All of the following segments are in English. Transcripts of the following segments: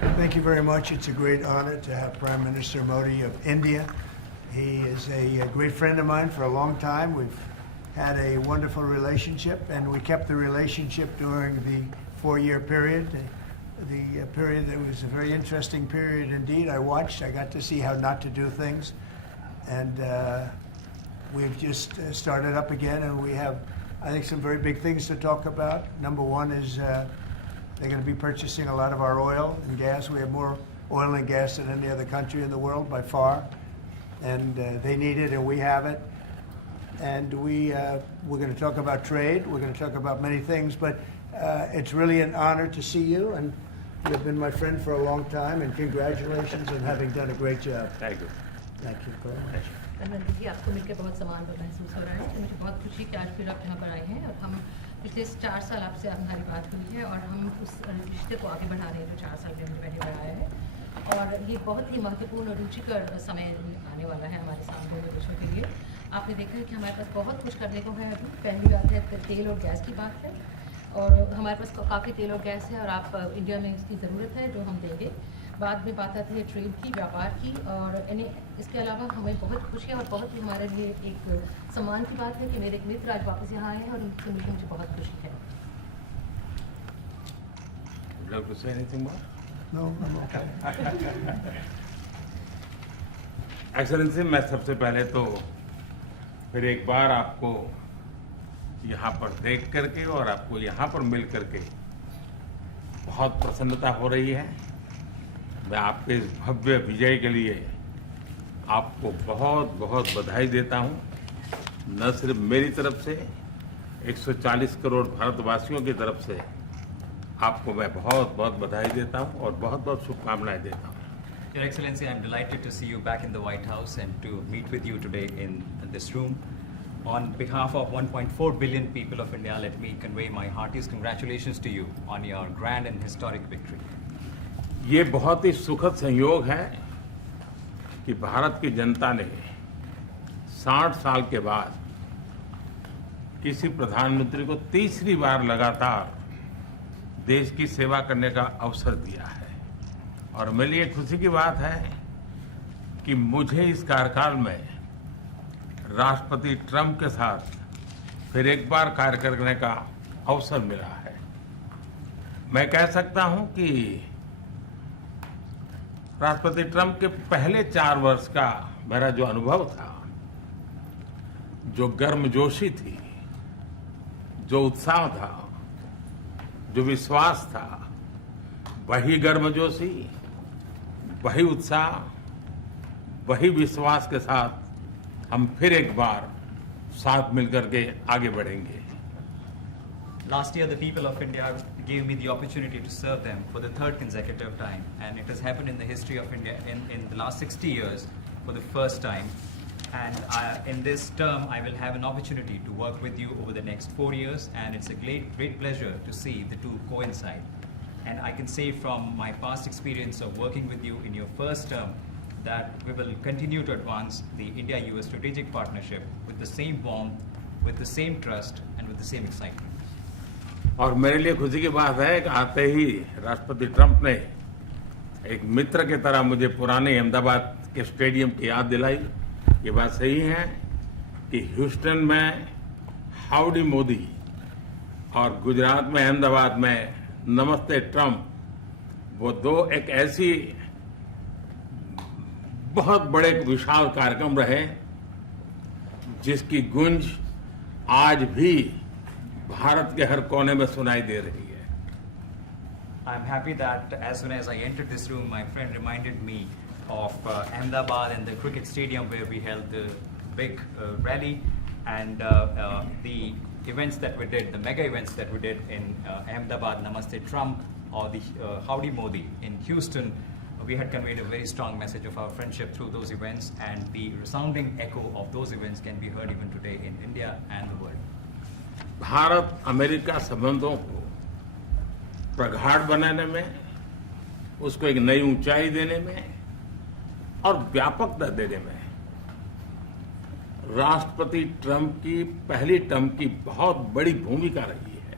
Thank you very much. It's a great honor to have Prime Minister Modi of India. He is a great friend of mine for a long time. We've had a wonderful relationship, and we kept the relationship during the 4-year period. The period that was a very interesting period indeed. I got to see how not to do things, and we've just started up again, and we have, I think, some very big things to talk about. Number one is they're going to be purchasing a lot of our oil and gas. We have more oil and gas than any other country in the world by far, and they need it, and we have it. And we're going to talk about trade. We're going to talk about many things, but it's really an honor to see you, and you've been my friend for a long time, and congratulations on having done a great job. Thank you. Thank you very much. Dharmendra ji, आपको मिलकर बहुत सम्मान महसूस हो रहा है कि मुझे बहुत खुशी कि आज फिर आप यहाँ पर आए हैं और हम पिछले 4 साल आपसे हमारी बात हुई है और हम उस रिश्ते को आगे बढ़ा रहे हैं जो 4 साल पहले बढ़ाया है। और ये बहुत ही महत्वपूर्ण और रुचिकर समय आने वाला है हमारे सामने में विषय के लिए। आपने देखा है कि हमारे पास बहुत कुछ करने को है। अभी पहली बात है तेल और गैस की बात है, और हमारे पास काफ़ी तेल और गैस है और आप इंडिया में इसकी ज़रूरत है जो हम देंगे। बाद में बात आती है ट्रेड की, व्यापार की, और इसके अलावा हमें बहुत खुशी है और बहुत ही हमारे लिए एक सम्मान की बात है कि मेरे एक मित्र आज वापस यहाँ आए हैं और उनसे मिलकर मुझे बहुत खुशी है। Would you like to say anything more? No, I'm okay. Excellency, मैं सबसे पहले तो फिर एक बार आपको यहाँ पर देख करके और आपको यहाँ पर मिल करके बहुत प्रसन्नता हो रही है। मैं आपके इस भव्य विजय के लिए आपको बहुत बहुत बधाई देता हूँ। न सिर्फ मेरी तरफ से, 140 करोड़ भारतवासियों की तरफ से आपको मैं बहुत बहुत बधाई देता हूँ और बहुत बहुत शुभकामनाएं देता हूँ। Your Excellency, I'm delighted to see you back in the White House and to meet with you today in this room. On behalf of 1.4 billion people of India, let me convey my heartiest congratulations to you on your grand and historic victory. ये बहुत ही सुखद संयोग है कि भारत की जनता ने 60 साल के बाद किसी प्रधानमंत्री को तीसरी बार लगातार देश की सेवा करने का अवसर दिया है। और मेरे लिए खुशी की बात है कि मुझे इस कार्यकाल में राष्ट्रपति ट्रंप के साथ फिर एक बार कार्य करने का अवसर मिला है। मैं कह सकता हूं कि राष्ट्रपति ट्रंप के पहले 4 वर्ष का मेरा जो अनुभव था, जो गर्मजोशी थी, जो उत्साह था, जो विश्वास था, वही गर्मजोशी, वही उत्साह, वही विश्वास के साथ हम फिर एक बार साथ मिलकर के आगे बढ़ेंगे। Last year, the people of India gave me the opportunity to serve them for the 3rd consecutive time, and it has happened in the history of India in the last 60 years for the first time. And in this term, I will have an opportunity to work with you over the next 4 years, and it's a great pleasure to see the two coincide. And I can say from my past experience of working with you in your first term that we will continue to advance the India-US strategic partnership with the same warmth, with the same trust, and with the same excitement. और मेरे लिए खुशी की बात है कि आते ही राष्ट्रपति ट्रंप ने एक मित्र की तरह मुझे पुराने अहमदाबाद के स्टेडियम की याद दिलाई। ये बात सही है कि ह्यूस्टन में हाउडी मोदी और गुजरात में अहमदाबाद में नमस्ते ट्रंप, वो दो एक ऐसी बहुत बड़े विशाल कार्यक्रम रहे जिसकी गूंज आज भी भारत के हर कोने में सुनाई दे रही है। I'm happy that as soon as I entered this room, my friend reminded me of Ahmedabad and the cricket stadium where we held the big rally, and the events that we did, the mega events that we did in Ahmedabad, Namaste Trump, or the Howdy Modi in Houston. We had conveyed a very strong message of our friendship through those events, and the resounding echo of those events can be heard even today in India and the world. Bharat America संबंधों को प्रगाढ़ बनाने में, उसको एक नई ऊंचाई देने में और व्यापकता देने में राष्ट्रपति ट्रंप की पहली टर्म की बहुत बड़ी भूमिका रही है।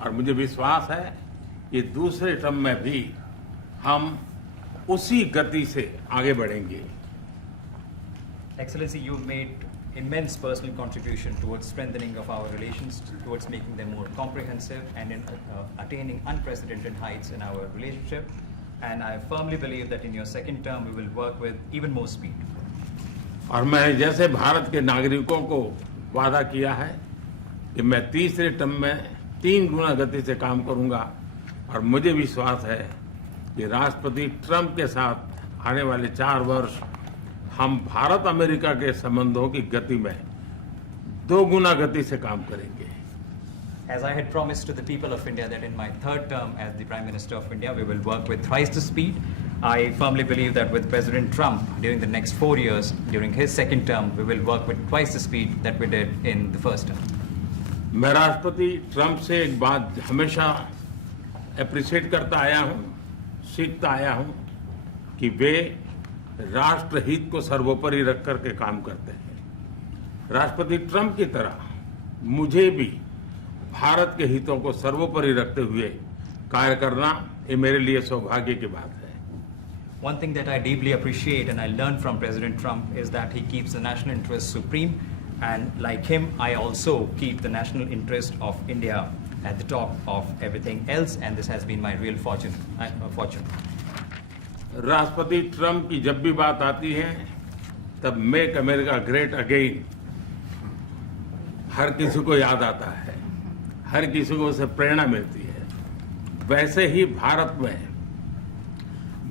और मुझे विश्वास है कि दूसरे टर्म में भी हम उसी गति से आगे बढ़ेंगे। Excellency, you've made immense personal contribution towards strengthening of our relations, towards making them more comprehensive, and in attaining unprecedented heights in our relationship. And I firmly believe that in your second term, we will work with even more speed. और मैं जैसे भारत के नागरिकों को वादा किया है कि मैं तीसरे टर्म में 3 गुना गति से काम करूंगा, और मुझे विश्वास है कि राष्ट्रपति ट्रंप के साथ आने वाले 4 वर्ष हम भारत अमेरिका के संबंधों की गति में 2 गुना गति से काम करेंगे। As I had promised to the people of India that in my third term as the Prime Minister of India, we will work with thrice the speed. I firmly believe that with President Trump, during the next 4 years, during his second term, we will work with twice the speed that we did in the first term. मैं राष्ट्रपति Trump से एक बात हमेशा appreciate करता आया हूं, सीखता आया हूं कि वे राष्ट्रहित को सर्वोपरि रख करके काम करते हैं। राष्ट्रपति ट्रंप की तरह मुझे भी भारत के हितों को सर्वोपरि रखते हुए कार्य करना ये मेरे लिए सौभाग्य की बात है। One thing that I deeply appreciate and I learned from President Trump is that he keeps the national interest supreme, and like him, I also keep the national interest of India at the top of everything else, and this has been my real fortune. राष्ट्रपति Trump की जब भी बात आती है तब make America great again हर किसी को याद आता है, हर किसी को उससे प्रेरणा मिलती है। वैसे ही भारत में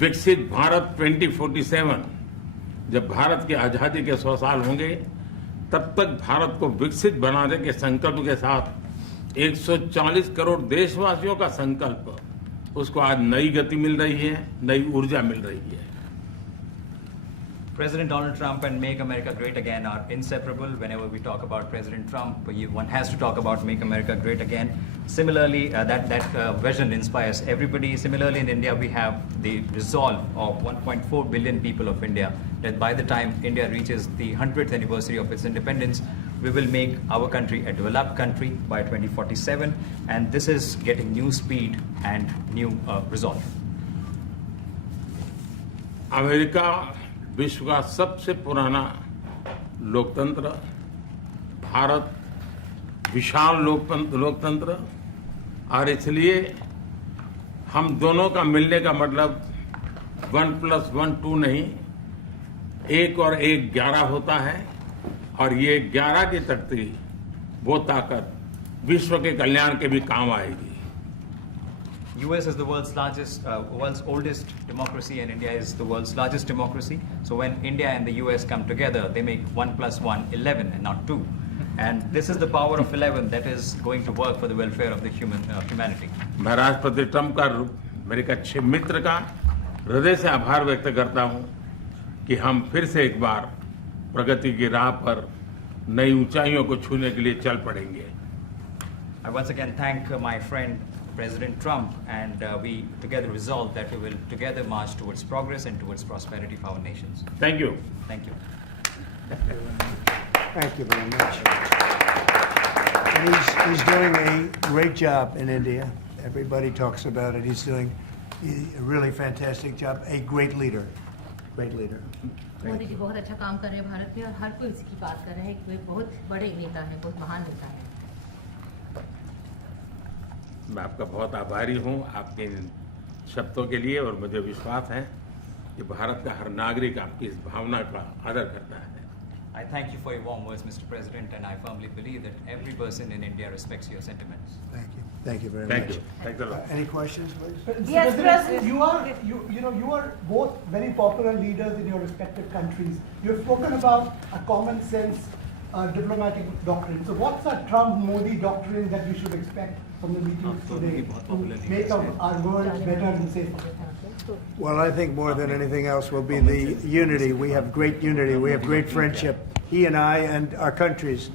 विकसित भारत 2047, जब भारत की आजादी के 100 साल होंगे, तब तक भारत को विकसित बनाने के संकल्प के साथ 140 करोड़ देशवासियों का संकल्प, उसको आज नई गति मिल रही है, नई ऊर्जा मिल रही है। President Donald Trump and Make America Great Again are inseparable. Whenever we talk about President Trump, one has to talk about Make America Great Again. Similarly, that vision inspires everybody. Similarly, in India, we have the resolve of 1.4 billion people of India that by the time India reaches the 100th anniversary of its independence, we will make our country a developed country by 2047. And this is getting new speed and new resolve. America विश्व का सबसे पुराना लोकतंत्र, भारत विशाल लोकतंत्र, और इसलिए हम दोनों का मिलने का मतलब 1+1 2 नहीं, 1 और 1 11 होता है, और ये 11 की तख्ती, वो ताकत विश्व के कल्याण के भी काम आएगी। US is the world's oldest democracy, and India is the world's largest democracy. So when India and the US come together, they make 1+1 11 and not 2. And this is the power of 11 that is going to work for the welfare of the humanity. मैं राष्ट्रपति Trump का, मेरे एक अच्छे मित्र का हृदय से आभार व्यक्त करता हूं कि हम फिर से एक बार प्रगति की राह पर नई ऊंचाइयों को छूने के लिए चल पड़ेंगे। I once again thank my friend President Trump, and we together resolve that we will together march towards progress and towards prosperity for our nations. Thank you. Thank you. Thank you very much. And he's doing a great job in India. Everybody talks about it. He's doing a really fantastic job. A great leader. Great leader. Modi ji बहुत अच्छा काम कर रहे हैं भारत में, और हर कोई इसकी बात कर रहा है कि वे बहुत बड़े नेता हैं, बहुत महान नेता हैं। मैं आपका बहुत आभारी हूं आपके इन शब्दों के लिए, और मुझे विश्वास है कि भारत का हर नागरिक आपकी इस भावना का आदर करता है। I thank you for your warm words, Mr. President, and I firmly believe that every person in India respects your sentiments. Thank you. Thank you very Thank much. you. Thanks a lot. Any questions, please? Yes, President. You are both very popular leaders in your respective countries. You have spoken about a common sense diplomatic doctrine. So what's a Trump-Modi doctrine that we should expect from the meetings today to make our world better and safer? Well, I think more than anything else will be the unity. We have great unity. We have great friendship, he and I and our countries.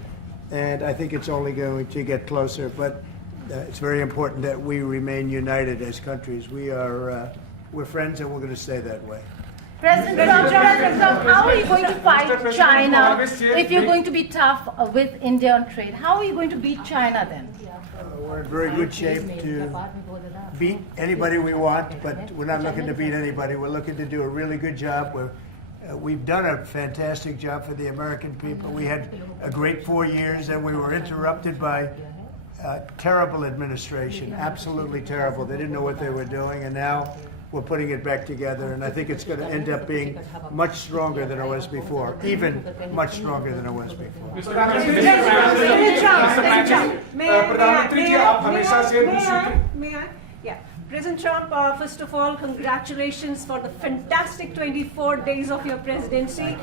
And I think it's only going to get closer. But it's very important that we remain united as countries. We're friends, and we're going to stay that way. President Trump, how are you going to fight President, China always say- if you're going to be tough with India on trade? How are you going to beat China then? We're in very good shape to beat anybody we want, but we're not looking to beat anybody. We're looking to do a really good job. We've done a fantastic job for the American people. We had a great 4 years, and we were interrupted by terrible administration, absolutely terrible. They didn't know what they were doing, and now we're putting it back together, and I think it's going to end up being much stronger than it was before, even much stronger than it was before. प्रधानमंत्री जी आप हमेशा से May I? Yeah. President Trump, first of all, congratulations for the fantastic 24 days of your presidency.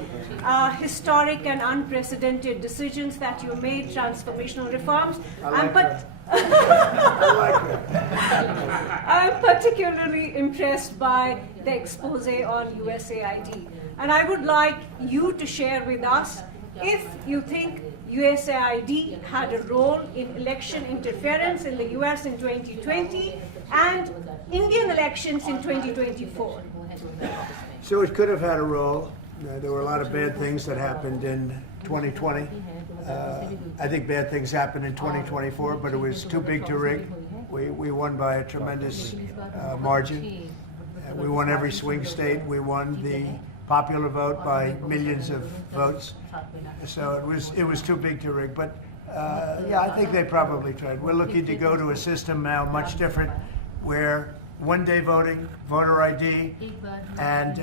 Historic and unprecedented decisions that you made, transformational reforms. I'm particularly impressed by the expose on USAID. And I would like you to share with us if you think USAID had a role in election interference in the US in 2020 and Indian elections in 2024. So it could have had a role. There were a lot of bad things that happened in 2020. I think bad things happened in 2024, but it was too big to rig. We won by a tremendous margin. We won every swing state. We won the popular vote by millions of votes. So it was too big to rig. But yeah, I think they probably tried. We're looking to go to a system now much different, where one-day voting, voter ID, and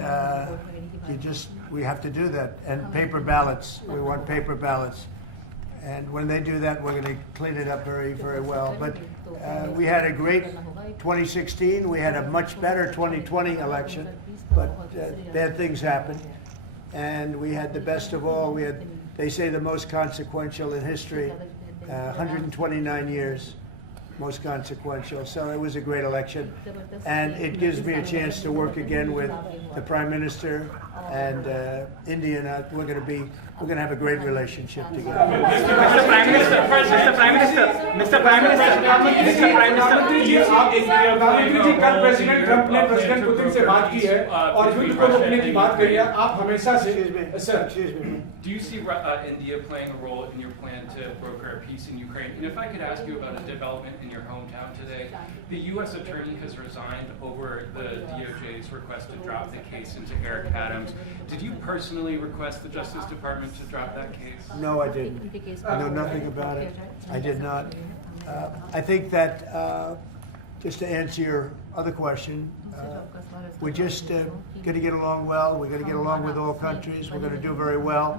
we have to do that. And paper ballots. We want paper ballots. And when they do that, we're going to clean it up very, very well. But we had a great 2016. We had a much better 2020 election. But bad things happened. And we had the best of all. We had, they say, the most consequential in history, 129 years. Most consequential. So it was a great election, and it gives me a chance to work again with the Prime Minister and India. And we're going to have a great relationship together. Mr. Prime Minister, प्रधानमंत्री जी कल president Trump ने president Putin से बात की है और युद्ध को रोकने की बात करी है. आप हमेशा से Do you see India playing a role in your plan to broker a peace in Ukraine? And if I could ask you about a development in your hometown today, the U.S. attorney has resigned over the DOJ's request to drop the case into Eric Adams. Did you personally request the Justice Department to drop that case? No, I didn't. I know nothing about it. I did not. I think that, just to answer your other question, we're just going to get along well. We're going to get along with all countries. We're going to do very well.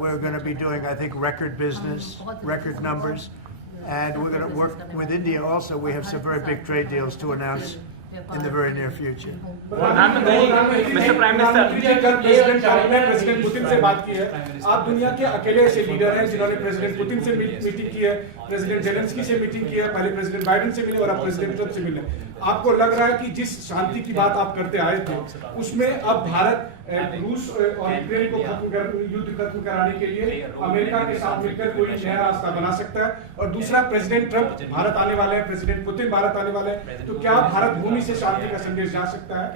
We're going to be doing, I think, record business, record numbers. And we're going to work with India also. We have some very big trade deals to announce in the very near future. Mr. Prime Minister, कल president Trump ने president Putin से बात की है. आप दुनिया के अकेले ऐसे लीडर हैं जिन्होंने प्रेसिडेंट पुतिन से मीटिंग की है, प्रेसिडेंट जेलेंस्की से मीटिंग की है, पहले प्रेसिडेंट बाइडेन से मिले और अब प्रेसिडेंट ट्रंप से मिले. आपको लग रहा है कि जिस शांति की बात आप करते आए थे, उसमें अब भारत रूस और यूक्रेन को युद्ध खत्म कराने के लिए अमेरिका के साथ मिलकर कोई नया रास्ता बना सकता है? और दूसरा, प्रेसिडेंट ट्रंप भारत आने वाले हैं, प्रेसिडेंट पुतिन भारत आने वाले हैं, तो क्या भारत भूमि से शांति का संदेश जा सकता है?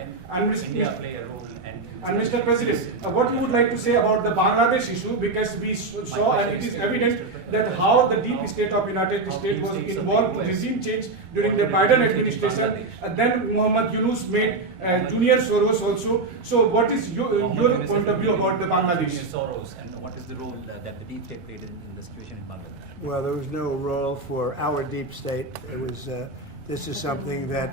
And Mr. President, what you would like to say about the Bangladesh issue, because we saw and it is evident that how the deep state of United States was involved in regime change during the Biden administration, and then Mohammed Yunus made Junior Soros also. So what is your point of view about the Bangladesh? Soros, and what is the role that the deep state played in the situation in Bangladesh? Well, there was no role for our deep state. It was. This is something that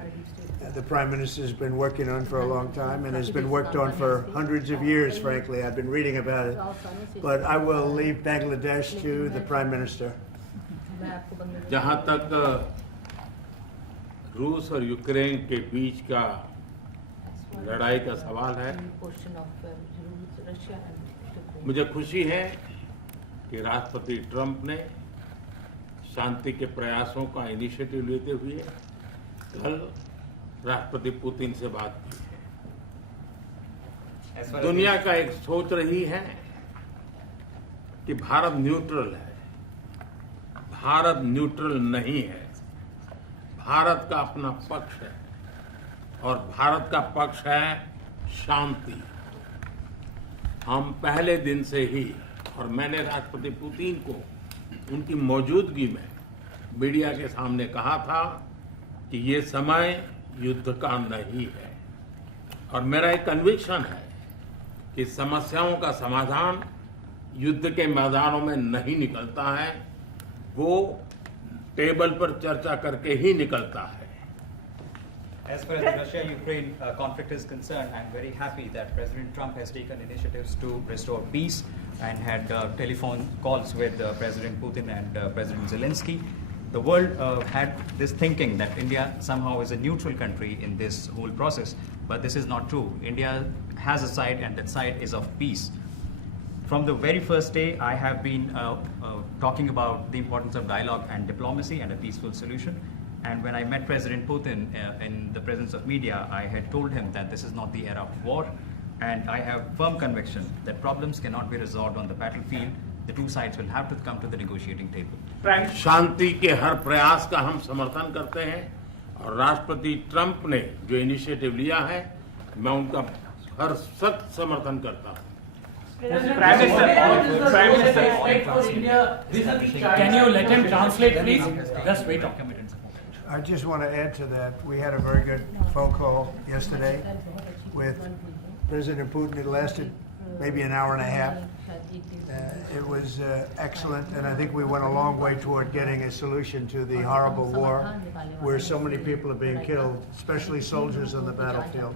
the Prime Minister has been working on for a long time and has been worked on for hundreds of years, frankly. I've been reading about it. But I will leave Bangladesh to the Prime Minister. जहाँ तक रूस और Ukraine के बीच का लड़ाई का सवाल है, मुझे खुशी है कि राष्ट्रपति ट्रंप ने शांति के प्रयासों का इनिशिएटिव लेते हुए कल राष्ट्रपति पुतिन से बात की है. दुनिया का एक सोच रही है कि भारत न्यूट्रल है. भारत न्यूट्रल नहीं है. भारत का अपना पक्ष है और भारत का पक्ष है शांति। हम पहले दिन से ही, और मैंने राष्ट्रपति पुतिन को उनकी मौजूदगी में मीडिया के सामने कहा था कि ये समय युद्ध का नहीं है, और मेरा एक कन्विक्शन है कि समस्याओं का समाधान युद्ध के मैदानों में नहीं निकलता है, वो टेबल पर चर्चा करके ही निकलता है। As far as the Russia-Ukraine conflict is concerned, I'm very happy that President Trump has taken initiatives to restore peace and had telephone calls with President Putin and President Zelensky. The world had this thinking that India somehow is a neutral country in this whole process, but this is not true. India has a side, and that side is of peace. From the very first day, I have been talking about the importance of dialogue and diplomacy and a peaceful solution. And when I met President Putin in the presence of media, I had told him that this is not the era of war, and I have firm conviction that problems cannot be resolved on the battlefield. The two sides will have to come to the negotiating table. शांति के हर प्रयास का हम समर्थन करते हैं, और राष्ट्रपति Trump ने जो इनिशिएटिव लिया है, मैं उनका हर सख्त समर्थन करता हूं। Can you let him translate, please? Just wait. I just want to add to that. We had a very good phone call yesterday with President Putin. It lasted maybe an hour and a half. It was excellent, and I think we went a long way toward getting a solution to the horrible war where so many people are being killed, especially soldiers on the battlefield.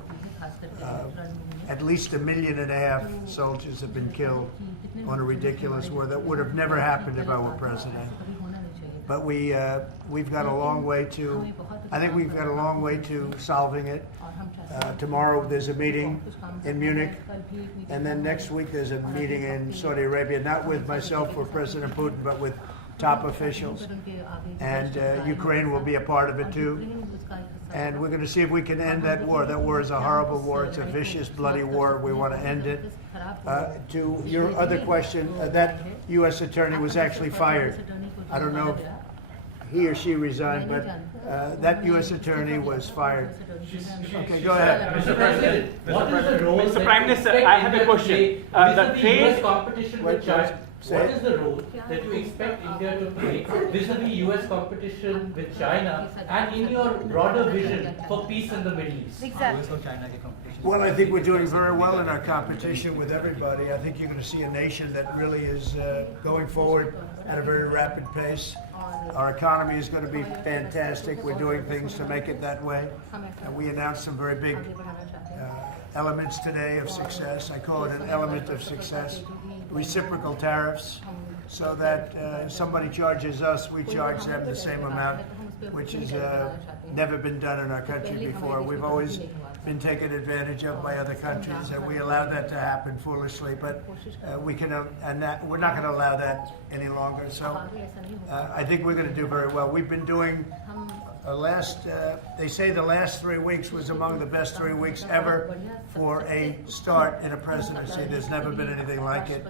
At least 1.5 million soldiers have been killed on a ridiculous war that would have never happened if I were president. But we've got a long way to, I think we've got a long way to solving it. Tomorrow there's a meeting in Munich, and then next week there's a meeting in Saudi Arabia, not with myself or President Putin, but with top officials. And Ukraine will be a part of it too. And we're going to see if we can end that war. That war is a horrible war. It's a vicious, bloody war. We want to end it. To your other question, that U.S. attorney was actually fired. I don't know if he or she resigned, but that U.S. attorney was fired. Okay, go ahead. Mr. President, what is the role? Mr. Prime Minister, I have a question. The US competition with China. Say What it. is the role that you expect India to play vis-a-vis US competition with China, and in your broader vision for peace in the Middle East? Exactly. Well, I think we're doing very well in our competition with everybody. I think you're going to see a nation that really is going forward at a very rapid pace. Our economy is going to be fantastic. We're doing things to make it that way. And we announced some very big elements today of success. I call it an element of success. Reciprocal tariffs, so that somebody charges us, we charge them the same amount, which has never been done in our country before. We've always been taken advantage of by other countries, and we allow that to happen foolishly, but we're not going to allow that any longer. So I think we're going to do very well. We've been doing they say the last 3 weeks was among the best 3 weeks ever for a start in a presidency. There's never been anything like it.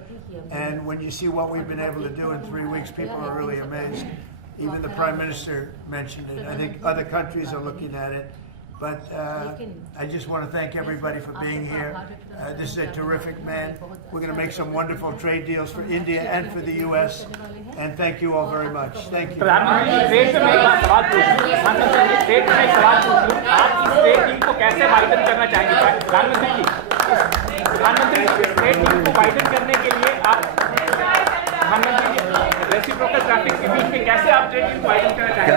And when you see what we've been able to do in 3 weeks, people are really amazed. Even the Prime Minister mentioned it. I think other countries are looking at it. But I just want to thank everybody for being here. This is a terrific man. We're going to make some wonderful trade deals for India and for the U.S. And thank you all very much. Thank you. प्रधानमंत्री state में एक सवाल पूछूं, state में एक सवाल पूछूं, आप इस स्टेट टीम को कैसे वाइडन करना चाहेंगे? प्रधानमंत्री जी, प्रधानमंत्री स्टेट टीम को वाइडन करने के लिए आप प्रधानमंत्री जी रेसिप्रोकल ट्रैफिक के बीच में कैसे आप ट्रेड टीम को वाइडन करना चाहेंगे?